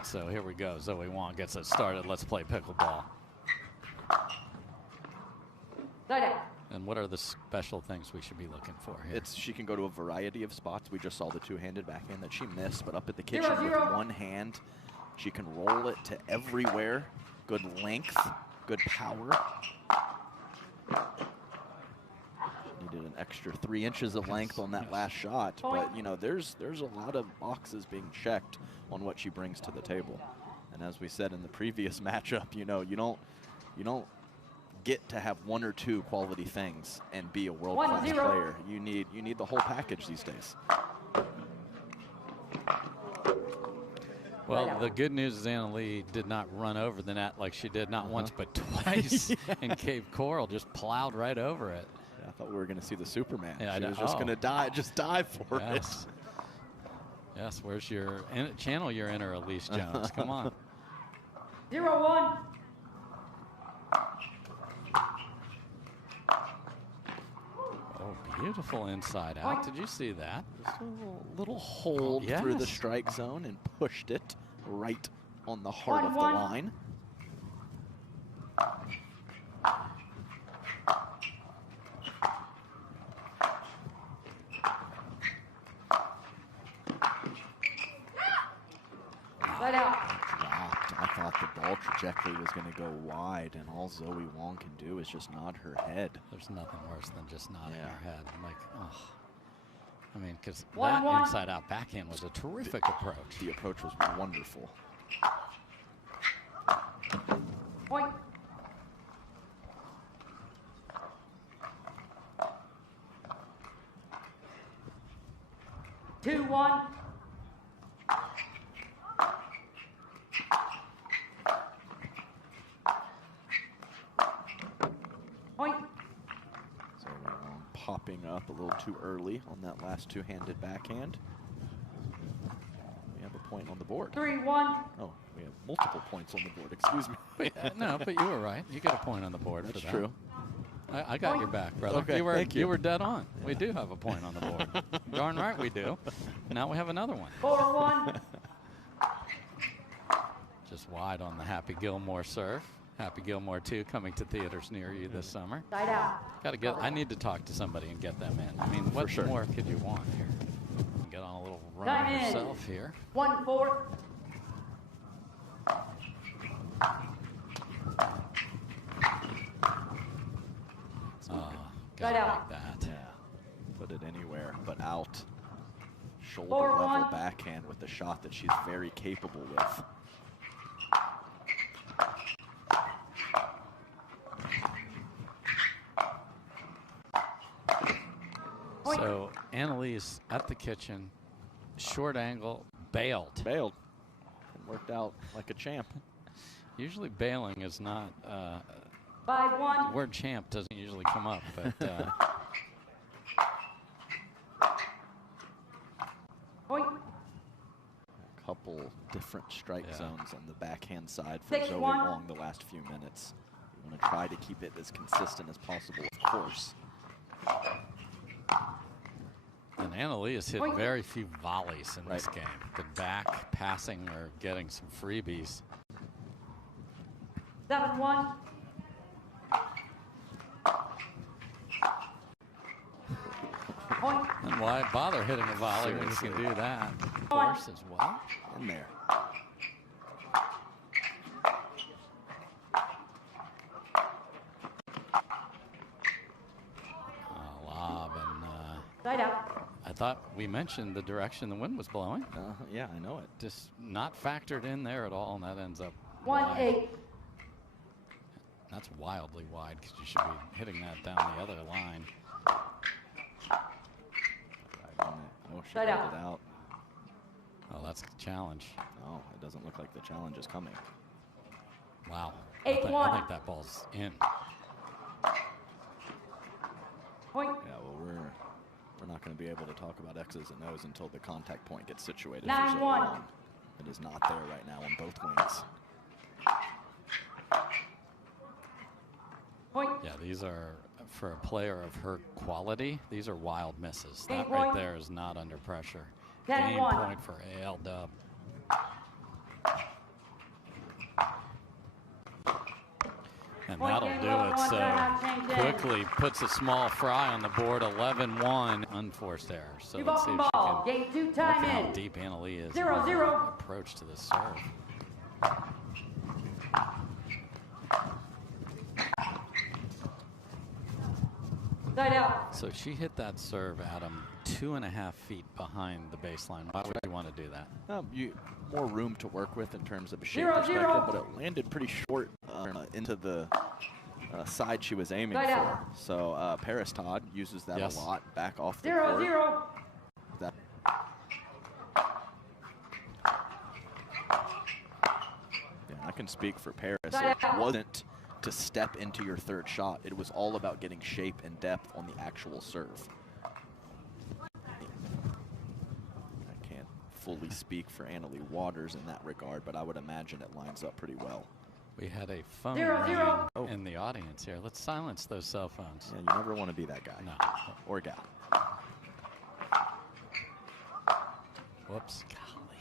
right, so here we go. Zoe Wang gets it started. Let's play pickleball. And what are the special things we should be looking for here? She can go to a variety of spots. We just saw the two-handed backhand that she missed, but up at the kitchen with one hand, she can roll it to everywhere. Good length, good power. Needed an extra 3 inches of length on that last shot, but you know, there's a lot of boxes being checked on what she brings to the table. And as we said in the previous matchup, you know, you don't get to have 1 or 2 quality things and be a world-class player. You need the whole package these days. Well, the good news is Leigh did not run over the net like she did not once but twice, and Cape Coral just plowed right over it. Yeah, I thought we were going to see the Superman. Yeah, she was just going to dive for it. Yes, where's your channel your inner Elise Jones? Come on. 0-1. Oh, beautiful inside out. Did you see that? Just a little hold through the strike zone and pushed it right on the heart of the line. Let out. Dropped. I thought the ball trajectory was going to go wide, and all Zoe Wang can do is just nod her head. There's nothing worse than just nodding her head. I'm like, oh. I mean, because that 1-1. inside-out backhand was a terrific approach. The approach was wonderful. Point. Two, 1. Point. So popping up a little too early on that last two-handed backhand. We have a point on the board. 3-1. Oh, we have multiple points on the board. Excuse me. No, but you were right. You get a point on the board. That's for that. true. I got your back, brother. Okay, thank you. You were dead on. Yeah. We do have a point on the board. Darn right we do. Now we have another one. 4-1. Just wide on the Happy Gilmore serve. Happy Gilmore 2 coming to theaters near you this summer. Side out. Got to get. I need to talk to somebody and get them in. I mean, what more could you want here? Get on a little run yourself here. 1-4. Got it like that. Yeah. Put it anywhere but out. Shoulder level backhand with the shot that she's very capable with. So Annalise at the kitchen, short angle, bailed. Bailed. And worked out like a champ. Usually bailing is not, 5-1. the word champ doesn't usually come up, but Point. A couple different strike zones on the backhand side for 6-1. Zoe Wang the last few minutes. You want to try to keep it as consistent as possible, of course. And Annalise hit very few volleys in this game. The back passing or getting some freebies. 7-1. Point. And why bother hitting a volley when you can do that? Of course, as well. In there. Lob and Side out. I thought we mentioned the direction the wind was blowing. Yeah, I know it. Just not factored in there at all, and that ends up 1-8. That's wildly wide because you should be hitting that down the other line. Right on it. Oh, she Side got it out. out. Oh, that's the challenge. No, it doesn't look like the challenge is coming. Wow. 8-1. I think that ball's in. Point. Yeah, well, we're not going to be able to talk about X's and O's until the contact point gets situated. 9-1. For Zoe Wang. It is not there right now on both wings. Point. Yeah, these are, for a player of her quality, these are wild misses. Game That right point. there is not under pressure. 10-1. Game point for AL Dub. And Point that'll game, do level it. one, So timeout, change in. quickly puts a small fry on the board, 11-1, unforced error. So You've let's see open if she ball. can Game 2, look time at how in. deep Anna Leigh is. 0-0. in her approach to the serve. Side out. So she hit that serve, Adam, 2.5 feet behind the baseline. Why would you want to do that? More room to work with in terms of a shape 0-0. perspective, but it landed pretty short into the side she was aiming Side for. out. So Paris Todd uses that Yes. a lot back off the 0-0. court. That I can speak for Paris. Side It out. wasn't to step into your third shot. It was all about getting shape and depth on the actual serve. I can't fully speak for Anna Leigh Waters in that regard, but I would imagine it lines up pretty well. We had a phone 0-0. ring in the audience here. Let's silence those cell phones. Yeah, you never want to be that guy. No. Or gal. Whoops. Golly.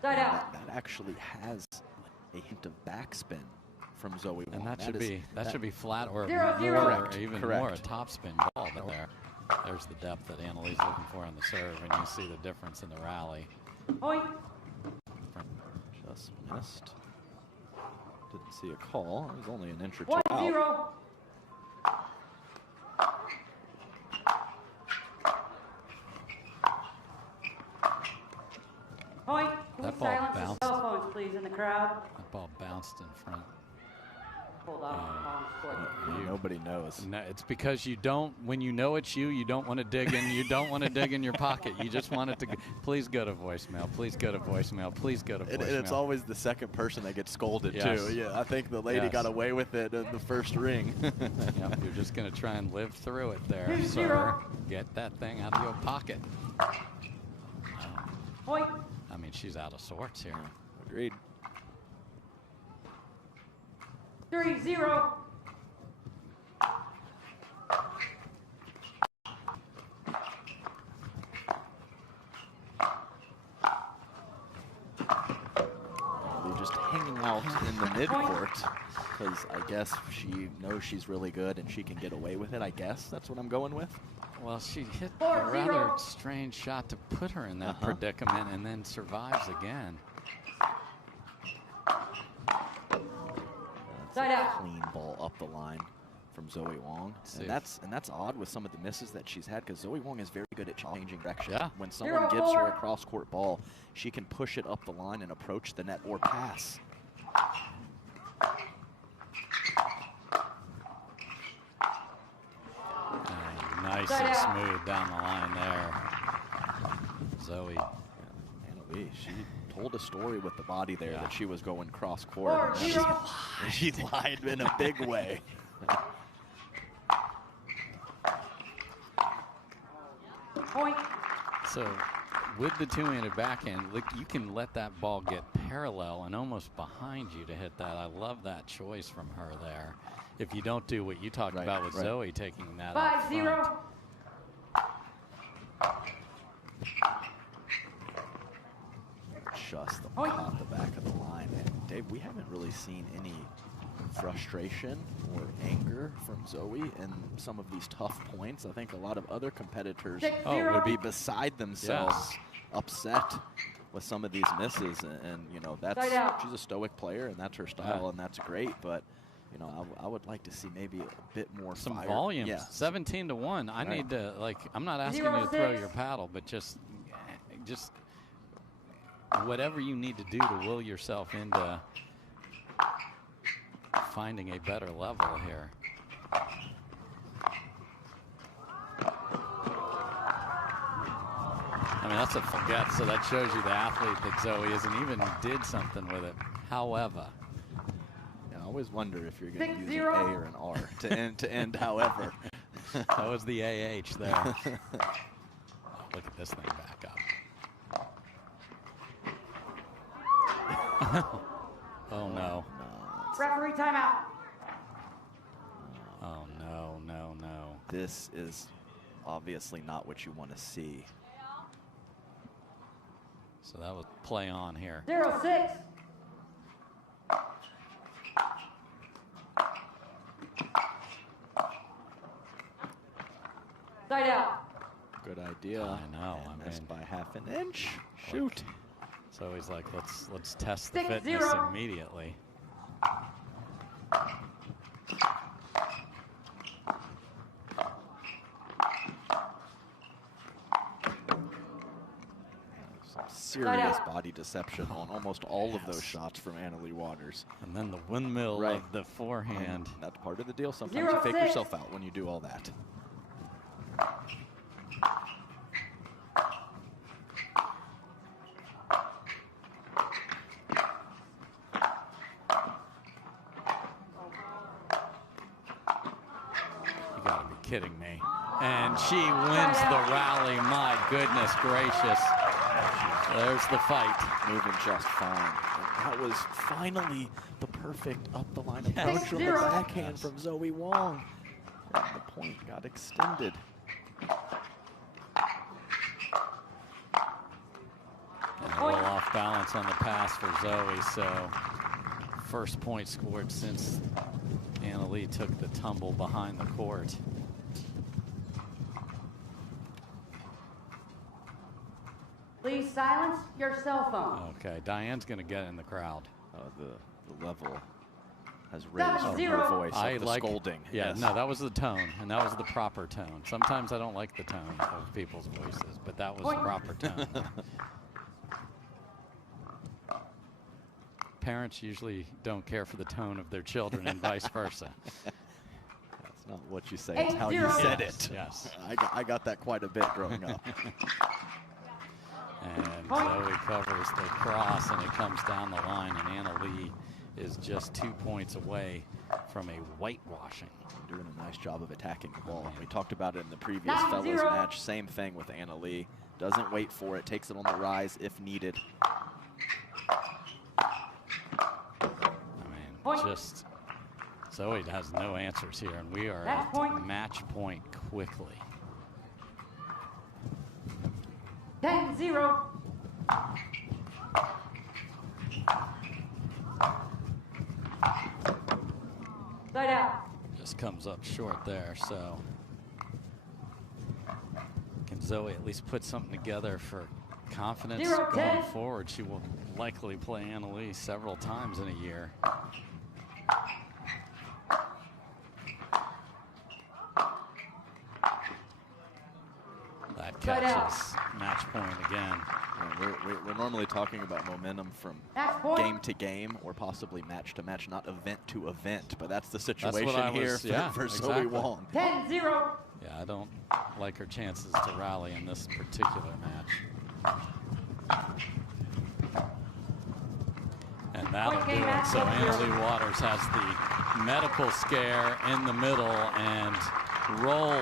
Side out. That actually has a hint of backspin from Zoe Wang. And that should be flat or 0-0. more, Correct, or even correct. more a topspin ball there. There's the depth that Anna Leigh's looking for on the serve, and you see the difference in the rally. Point. Just missed. Didn't see a call. It was only an inch or two 1-0. out. Point. That Please ball silence the bounced. cell phones, please, in the crowd. That ball bounced in front. Hold on. Nobody knows. No, it's because you don't, when you know it's you, you don't want to dig in. You don't want to dig in your pocket. You just want it to, please go to voicemail. Please go to voicemail. Please go to voicemail. And it's always the second person that gets scolded, Yes. too. Yeah, I think the lady Yes. got away with it in the first ring. Yep, you're just going to try and live through it there, 2-0. sir. Get that thing out of your pocket. Point. I mean, she's out of sorts here. Agreed. 3-0. They're just hanging out in the midcourt because I guess she knows she's really good and she can get away with it. I guess that's what I'm going with. Well, she hit a 4-0. rather strange shot to put her in that predicament and then survives again. That's Side a out. clean ball up the line from Zoe Wang. See. And that's odd with some of the misses that she's had because Zoe Wang is very good at changing direction. Yeah. When someone gives her 0-4. a cross-court ball, she can push it up the line and approach the net or pass. And nice Side and out. smooth down the line there. Zoe. Anna Leigh, she told a story with the body there Yeah. that she was going cross-court. 4-0. She lied in a big way. Point. So with the two-handed backhand, look, you can let that ball get parallel and almost behind you to hit that. I love that choice from her there. If you don't do what you talked Right, about with right. Zoe taking that up 5-0. front. Just Oi. caught the back of the line. And Dave, we haven't really seen any frustration or anger from Zoe in some of these tough points. I think a lot of other competitors 6-0. would be beside themselves, upset with some of these misses. And you know, Side out. she's a stoic player, and that's her style, Yeah. and that's great. But you know, I would like to see maybe a bit more Some fire. volume. Yeah. 17-1. I Right. need to, like, I'm not asking you to 0-6. throw your paddle, but just whatever you need to do to will yourself into finding a better level here. I mean, that's a forget, so that shows you the athlete that Zoe is and even did something with it. However, Yeah, I always wonder if you're going to use an 6-0. A or an R to end however. that was the AH there. Look at this thing back up. Oh, no. Referee timeout. Oh, no, no, no. This is obviously not what you want to see. So that was play on here. 0-6. idea. I know. And I missed mean, by half an inch. Shoot. So he's like, let's test the 6-0. fitness immediately. Some serious body deception on almost all of those shots from Annalie Waters. And then the windmill of the forehand. And that's part of the deal. Sometimes you fake yourself out when you do all that. You gotta be kidding me. And she wins the rally. My goodness gracious. There's the fight. Moving just fine. And that was finally the perfect up the line approach from the backhand from Zoe Wang. And the point got extended. And a little off balance on the pass for Zoe, so first point scored since Annalie took the tumble behind the court. Please silence your cell phone. Okay, Diane's gonna get in the crowd. The level has raised from her 7-0. voice. I The like scolding. Yeah, Yes. no, that was the tone, and that was the proper tone. Sometimes I don't like the tone of people's voices, but that was the proper tone. Parents usually don't care for the tone of their children and vice versa. That's not what you say, it's how you 8-0. said Yes, it. yes. I got that quite a bit growing up. And Zoe covers the cross, and it comes down the line, and Annalie is just 2 points away from a whitewashing. Doing a nice job of attacking the ball. We talked about it in the previous 9-0. fellas match. Same thing with Annalie. Doesn't wait for it, takes it on the rise if needed. I mean, just Zoe has no answers here, and we are Match at point. match point quickly. 10-0. Side out. Just comes up short there, so can Zoe at least put something together for confidence 0-10. going forward? She will likely play Annalie several times in a year. That catches match point again. Yeah, we're normally talking about momentum from Match point. game to game or possibly match to match, not event to event. But that's the That's situation what I here was, for, yeah, for exactly. Zoe Wang. 10-0. Yeah, I don't like her chances to rally in this particular match. And that'll do it. So Annalie Waters has the medical scare in the middle and rolls.